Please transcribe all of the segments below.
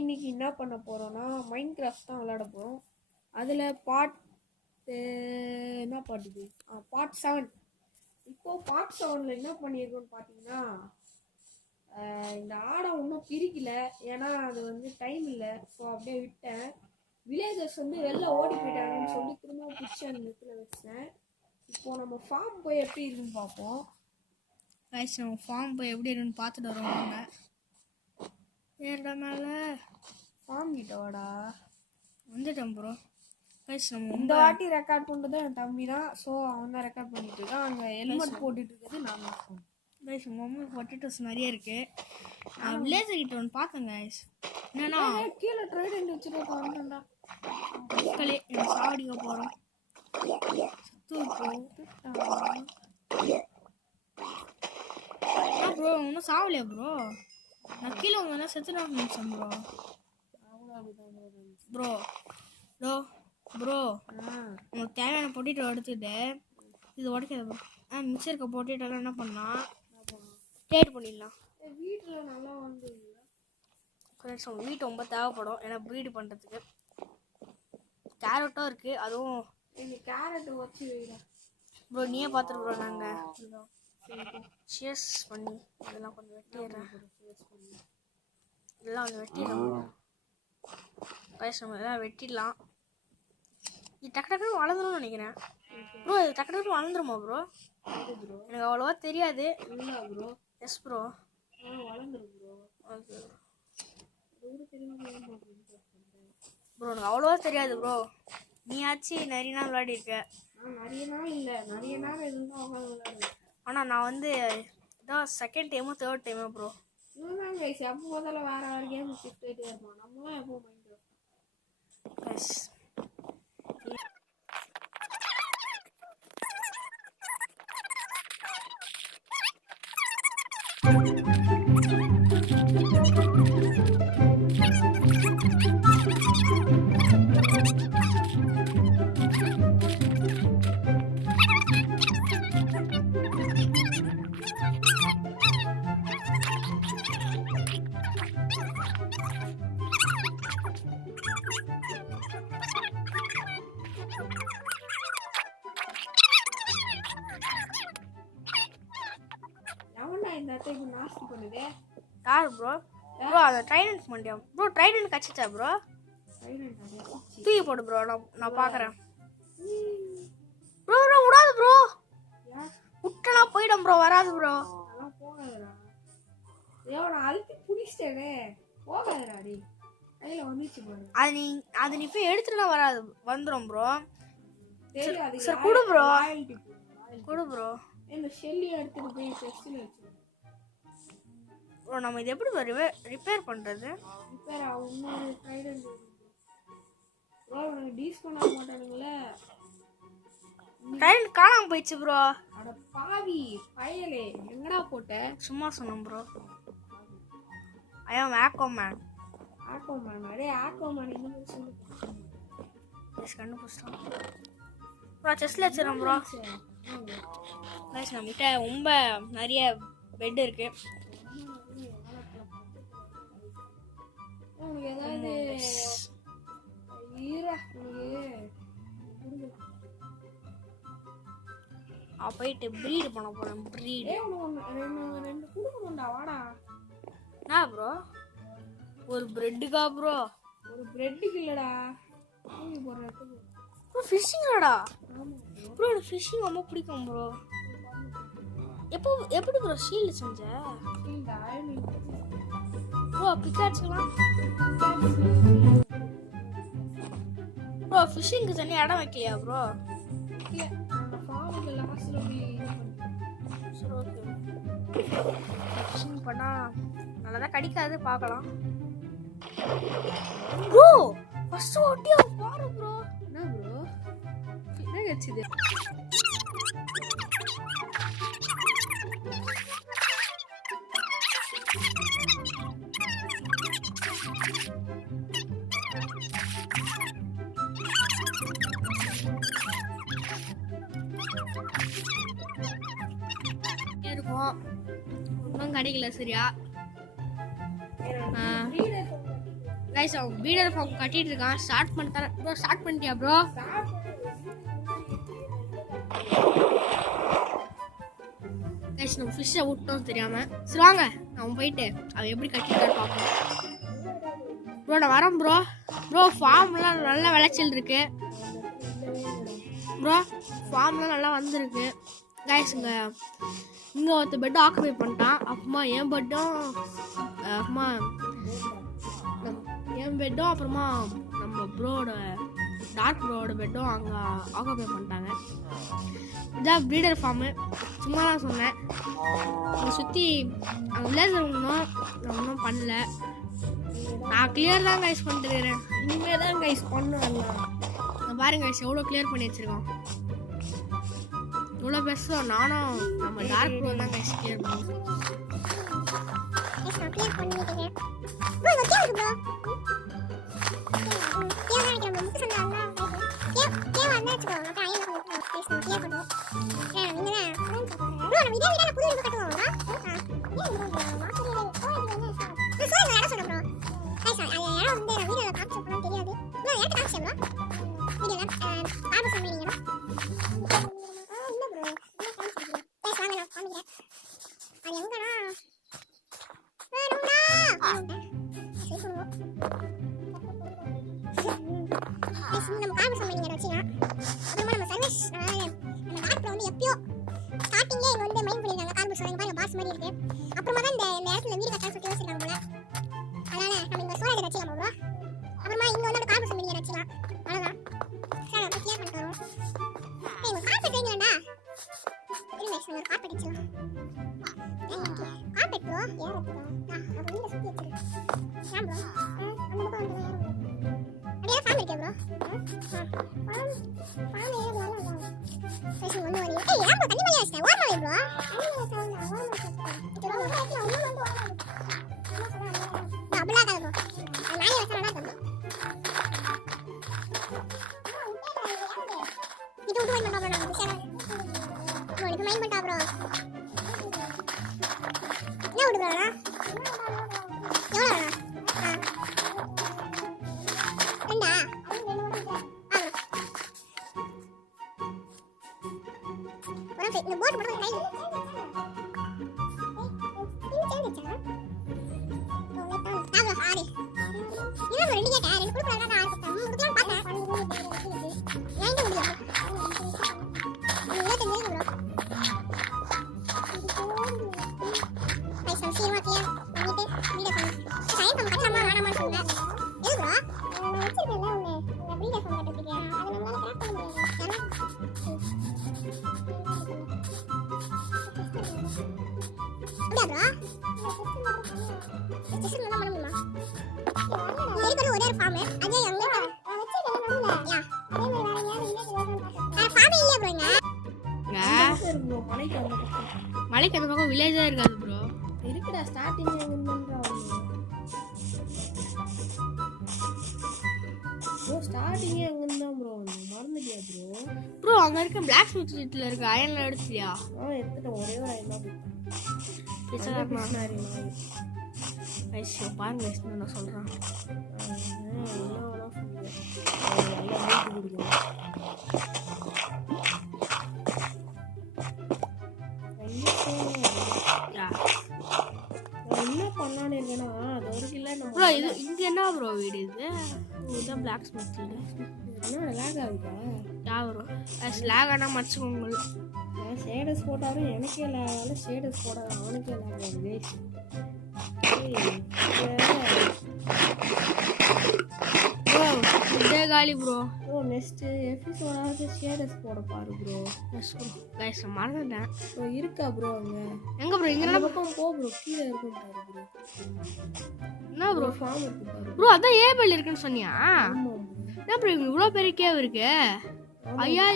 இன்னைக்கு என்ன பண்ண போகிறோன்னா மைன்கிராஃப்ட் தான் விளையாட போகிறோம். அதில் என்ன பாட்டுது பார்ட் 7. இப்போது பார்ட் 7ல் என்ன பண்ணியிருக்கோன்னு பார்த்தீங்கன்னா, இந்த ஆடை இன்னும் பிரிக்கல, ஏன்னா அது வந்து டைம் இல்லை. ஸோ அப்படியே விட்டேன். வில்லேஜர்ஸ் வந்து வெளில ஓடி போயிட்டாங்கன்னு சொல்லி திரும்ப பிடிச்சி அந்த இடத்துல வச்சேன். இப்போது நம்ம ஃபார்ம் போய் எப்படி இருக்குன்னு பார்ப்போம். நம்ம ஃபார்ம் போய் எப்படி இருக்குன்னு பார்த்துட்டு வருவாங்க. ஏறா மேலே ஃபார்ம் கிட்ட வாடா. வந்துட்டேன் ப்ரோ. நம்ம இந்த வாட்டி ரெக்கார்ட் பண்ணுறது என் தம்பி தான். ஸோ அவன் தான் ரெக்கார்ட் பண்ணிட்டு இருக்கான். அங்கே ஹெல்மெட் போட்டுட்டு இருக்கிறது நான் தான். கைஸ் உங்கள் அம்மா பொட்டேட்டோஸ் நிறைய இருக்குது. நான் வில்லேஜர் கிட்ட ஒன்று பார்த்தேன் கைஸ். என்னன்னா கீழே ட்ரைடன்ட் வச்சுருக்கா மக்களே எனக்கு சாவடிக்க போகிறோம். ப்ரோ இன்னும் சாவலையா ப்ரோ? நான் கீழே வந்தேன்னா செத்து நான் நிமிஷம் ப்ரோ. ப்ரோ ப்ரோ ப்ரோ உங்களுக்கு தேவையான பொட்டேட்டோ எடுத்துட்டு இது உடைக்காத ப்ரோ. மிச்சம் இருக்க பொட்டேட்டோலாம் என்ன பண்ணலாம், டேட் பண்ணிடலாம். வீட்டில் நல்லா வந்து உங்கள் வீட்டு ரொம்ப தேவைப்படும், ஏன்னா ப்ரீடு பண்ணுறதுக்கு. கேரட்டும் இருக்குது, அதுவும் எங்கள் கேரட் வச்சு வைக்கிறேன் ப்ரோ. நீயே பார்த்துட்டு ப்ரோ. நாங்கள் ஷேர்ஸ் பண்ணி இதெல்லாம் கொஞ்சம் வெட்டிடுறேன். இதெல்லாம் கொஞ்சம் வெட்டிடலாம் கைஸ். நம்ம இதெல்லாம் வெட்டிடலாம். இது டக்கு டக்குன்னு வளர்ந்துரும்னு நினைக்கிறேன் ப்ரோ. இது டக்கு டக்குன்னு வளர்ந்துருமா ப்ரோ? எனக்கு அவ்வளோவா தெரியாது. இல்லை ப்ரோ. Yes bro. வளர்ந்துரும் ப்ரோ. Okay bro. எனக்கு அவ்வளோவா தெரியாது ப்ரோ. நீ ஆச்சு நிறைய நாள் விளையாடிருக்க. நான் நிறைய நாள் இல்லை, நிறைய நாள் இருந்தால் உட்காந்து விளையாடுவேன். ஆனால் நான் வந்து இதான் செகண்ட் டைமோ தேர்ட் டைமோ ப்ரோ. இன்னும் கைஸ் எப்போ முதல்ல வேறு வேறு கேம் ஷிஃப்ட் ஆகிட்டே இருப்போம். நம்மளாம் எப்போ மைண்ட் எஸ். யார் ப்ரோ? ப்ரோ அதை ட்ரைடன்ட் பண்ணியா ப்ரோ? ட்ரைடன்ட் கச்சிச்சா ப்ரோ? தூக்கி போடு ப்ரோ. நான் பார்க்குறேன் ப்ரோ. ப்ரோ விடாது ப்ரோ. விட்டனா போயிடும் ப்ரோ. வராது ப்ரோ. அது நீ போய் எடுத்துட்டுனா வராது, வந்துடும் ப்ரோ. சரி கொடு ப்ரோ, கொடு ப்ரோ. ப்ரோ நம்ம இது எப்படி ரிப்பேர் பண்ணுறது? ட்ரைடன்ட் காணாம போயிடுச்சு ப்ரோ. அட பாவி பயலே, எங்கடா போட்ட? சும்மா சொன்னேன் ப்ரோ. ஐ ஆம் ஆக்வாமேன். ஆக்வாமேன்? அரே ஆக்வாமேன் என்ன சொல்லு. எஸ் கண்டுபிடிச்சிட்டோம் ப்ரோ. செஸ்ல வச்சிரோம் ப்ரோ. கைஸ் நம்மகிட்ட ரொம்ப நிறைய பெட் இருக்கு. உனக்கு ஏதாவது போயிட்டு ப்ரீடு பண்ண போறேன். ப்ரீடு ரெண்டு குடுக்கணும்டா. வாடா. என்ன ப்ரோ? ஒரு பிரெட்டுக்கா ப்ரோ? ஒரு பிரெட்டுக்கு இல்லடா, ப்ரோ ஃபிஷ்ஷிங்கடா ப்ரோ. எனக்கு ஃபிஷ்ஷிங் ரொம்ப பிடிக்கும் ப்ரோ. எப்படி ப்ரோ ஷீல்டு செஞ்ச ப்ரோ? பிக்காச்சுலாம் ப்ரோ. ஃபிஷ்ஷிங்க்கு தண்ணி இடம் வைக்கலையா ப்ரோ? சரி ஓகே. ஃபிஷ்ஷிங் பண்ணால் நல்லா தான் கிடைக்காது, பார்க்கலாம் ப்ரோ. ஃபர்ஸ்ட் ஓட்டியா பாரு ப்ரோ. என்ன ப்ரோ என்ன கிடைச்சது? இருக்கும் ஒன்றும் கிடைக்கல சரியா. கைஸ் அவன் பீடர் ஃபார்ம் கட்டிட்டு இருக்கான். ஸ்டார்ட் பண்ணிட்டான் ப்ரோ. ஸ்டார்ட் பண்ணிட்டியா ப்ரோ? கைஸ் நம்ம ஃபிஷ்ஷை விட்டோம் தெரியாம. சரி வாங்க அவன் போயிட்டு அவன் எப்படி கட்டிட்டான்னு பார்ப்போம். ப்ரோ நான் வரேன் ப்ரோ. ப்ரோ ஃபார்ம்லாம் நல்ல விளைச்சல் இருக்கு ப்ரோ. ஃபார்ம்லாம் நல்லா வந்திருக்கு கைஸ். இங்கே ஒருத்த பெட்டும் ஆக்குபை பண்ணிட்டான். அப்புறமா என் பெட்டும் அப்புறமா என் பெட்டும் அப்புறமா நம்ம ப்ரோட டார்க் ப்ரோட பெட்டும் அங்கே ஆக்குபை பண்ணிட்டாங்க. இதான் ப்ரீடர் ஃபார்மு. சும்மா தான் சொன்னேன். அதை சுற்றி அங்கே வில்லேஜர் ஒன்றும் பண்ணல. நான் கிளியர் தான் கைஸ் பண்ணிட்டு இருக்கிறேன். இனிமே தான் கைஸ் பண்ணுவேன். பாருங்க கைஸ் எவ்வளோ கிளியர் பண்ணி வச்சிருக்கோம். இவ்வளோ பெருசும் நானும் நம்ம டார்க் ப்ரோ தான் கைஸ் கிளியர் பண்ணுவோம். அப்புறமா தான் இந்த இடத்துல வீடு கட்டலாம் சொல்லி யோசிச்சிருக்காங்க போல. அதனால நம்ம இங்க சோலார் வச்சுக்கலாம் ப்ரோ. அப்புறமா இங்க வந்து கார்பஸ் மீடியா வச்சுக்கலாம். அவ்வளவுதான். சரி நம்ம கிளியர் பண்ணிட்டு வரோம். ஏய் ஒரு கார்பெட் வைங்கடா. இருங்க நம்ம ஒரு கார்பெட் வச்சுக்கலாம். கார்பெட் ப்ரோ ஏறதுடா. அப்ப வீட சுத்தி வச்சிரு. ஏன் ப்ரோ? அந்த பக்கம் வந்து ஏறுங்க. அப்படியே ஃபார்ம் இருக்கே ப்ரோ. ஃபார்ம் ஏறதுனால அதான். சரி ஒண்ணு வரீங்க. ஏய் ஏன் ப்ரோ தண்ணி மேல வச்சே? ஓரமா வை ப்ரோ. தண்ணி மேல வச்சா ஓரமா வச்சே. இதெல்லாம் ஒண்ணு வந்து ஓரமா அப்படியே காது ப்ரோ. அது மேலே வச்சா நல்லா இருக்கும். இது உண்டு மைண்ட் பண்ணா ப்ரோ. ப்ரோ இது மைண்ட் பண்ணா ப்ரோ. என்ன உண்டு ப்ரோ? எவ்வளவு? ரெண்டா? இந்த போட் மட்டும் கை இன்னும் சேந்துச்சா? ஓ நான் ஆறு. இது ரெண்டு கேட்டா ரெண்டு குடுக்குறாங்க நான் ஆறு கொடுத்தேன். முடிக்கலாம் பார்த்தேன். ஏன் முடியல? நீங்க தெரிஞ்சு ப்ரோ. பைசா சீக்கிரமா கிளியர் பண்ணிட்டு வீடியோ பண்ணு. டைம் நம்ம கட்டலாமா வேணாமான்னு சொல்லுங்க. எது ப்ரோ? நான் வச்சிருக்கேன்ல உங்க வீடியோ பண்ண கட்டிருக்கீங்க. அதை நம்மளால கிராக் பண்ண முடியாது. அப்படியா ப்ரோ? ஜஸ்ட் நல்லா பண்ண முடியுமா? இங்க இருக்கிற ஒரே ஒரு ஃபார்ம் அதே எங்க வச்சிருக்கேன் நடுவுல. யா அதே மாதிரி வேற யாரும் இல்ல வேற ஃபார்ம் இல்ல ப்ரோ. இங்க மலைக்கு அந்த பக்கம். மலைக்கு அந்த பக்கம் வில்லேஜா இருக்காது ப்ரோ. இருக்குடா ஸ்டார்டிங் எங்கன்றா ப்ரோ. ஸ்டார்டிங் எங்கன்றா ப்ரோ மறந்துட்டியா ப்ரோ? ப்ரோ அங்க இருக்க பிளாக் ஸ்மித்ல இருக்க அயன்ல எடுத்துறியா? எடுத்துட்டேன். ஒரே ஒரு அயன் தான் பிச்சைக்காரனாரி நாய். ஐயோ பாருங்க என்ன நான் சொல்றேன். என்ன பண்ணான்னு இருக்கேன்னா அது ஒரு கிலோ ப்ரோ இது இங்க என்ன ப்ரோ வீடு இது? இதுதான் பிளாக் ஸ்மித் வீடு. என்ன லாக் ஆகுதா? யாவரும் லாக் ஆனா மறைச்சுக்கோங்க. நான் ஷேடஸ் போட்டாலும் எனக்கே லாக் ஆகல. ஷேடஸ் போடாத அவனுக்கே லாக் ஆகுது. காலி ப்ரோ. ப்ரோ நெக்ஸ்ட் எபிசோடாவது ஷேடஸ் போட பாரு ப்ரோ. கைஸ் மறந்துட்டேன். ப்ரோ இருக்கா ப்ரோ அங்க? எங்க ப்ரோ? இங்க என்ன பக்கம் போ ப்ரோ. கீழ இருக்கும் பாரு ப்ரோ. என்ன ப்ரோ ஃபார்ம் இருக்கு பாரு ப்ரோ. அதான் ஏபிள் இருக்குன்னு சொன்னியா? ஆமா என்ன ப்ரோ இவ்ளோ பெரிய கேவ் இருக்கு? ஐயோ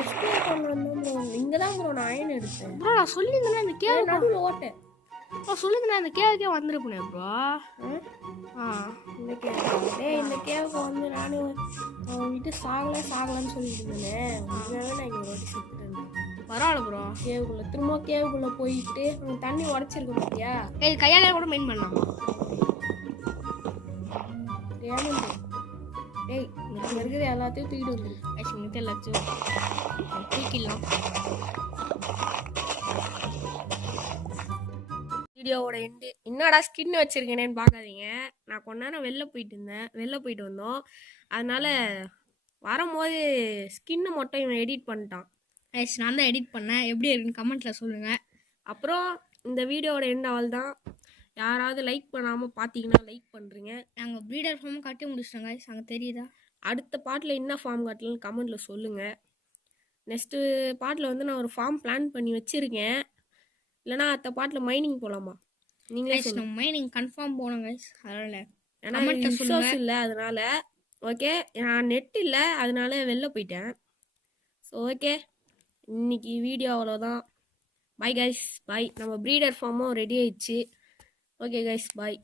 எக்ஸ்ப்ளோர் பண்ண வந்தோம் ப்ரோ. இங்க தான் ப்ரோ நான் அயன் எடுத்தேன். ப்ரோ நான் சொல்லிருந்தேன் இந்த கேவ் நடுவுல ஓட்டேன். சொல்லுங்க இந்த கேவுக்கே வந்திருப்பேன் ப்ரோ. இந்த கேவ் டேய் இந்த கேவுக்கு வந்து நானே விட்டு சாகலன்னு சொல்லிட்டு இருந்தேன். உண்மையாவே நான் இங்க ஒரு வாட்டி செத்துட்டேன். பரவாயில்ல ப்ரோ. கேவுக்குள்ள திரும்ப கேவுக்குள்ள போயிட்டு தண்ணி உடைச்சிருக்க பாத்தியா? இது கையாலே கூட மெயின் பண்ணலாம். ஏமாந்து டேய் இங்கே இருக்கிற எல்லாத்தையும் தூக்கிட்டு வந்துரு. கைஸ் இங்கிட்ட எல்லாத்தையும் தூக்கிடலாம். வீடியோவோட எண்டு. என்னடா ஸ்கின் வச்சிருக்கேனேன்னு பார்க்காதீங்க. நான் கொஞ்ச நேரம் வெளில போயிட்டு வந்தோம். அதனால வரும்போது ஸ்கின்னு மட்டும் இவன் எடிட் பண்ணிட்டான். கைஸ் நான் தான் எடிட் பண்ணேன். எப்படி இருக்குன்னு கமெண்ட்டில் சொல்லுங்கள். அப்புறம் இந்த வீடியோவோட எண்ட் அவள் தான். யாராவது லைக் பண்ணாமல் பார்த்தீங்கன்னா லைக் பண்ணுறீங்க. நாங்கள் ப்ரீடர் ஃபார்ம் காட்டி முடிச்சிட்டோம் கைஸ். அங்கே தெரியுதா? அடுத்த பாட்டில் என்ன ஃபார்ம் காட்டலன்னு கமெண்ட்டில் சொல்லுங்கள். நெக்ஸ்ட்டு பாட்டில் வந்து நான் ஒரு ஃபார்ம் பிளான் பண்ணி வச்சுருக்கேன். இல்லைனா அடுத்த பாட்டில் மைனிங் போகலாமா? நீங்களே சொல்லுங்கள். மைனிங் கன்ஃபார்ம் போகணும் கைஸ். அதனால் ஏன்னா ரிசோர்ஸ் இல்லை அதனால். ஓகே நான் நெட் இல்லை அதனால வெளில போயிட்டேன். ஸோ ஓகே இன்னைக்கு வீடியோ அவ்வளோதான். Bye guys bye. நம்ம ப்ரீடர் ஃபார்மும் ரெடி ஆயிடுச்சு. Okay guys bye.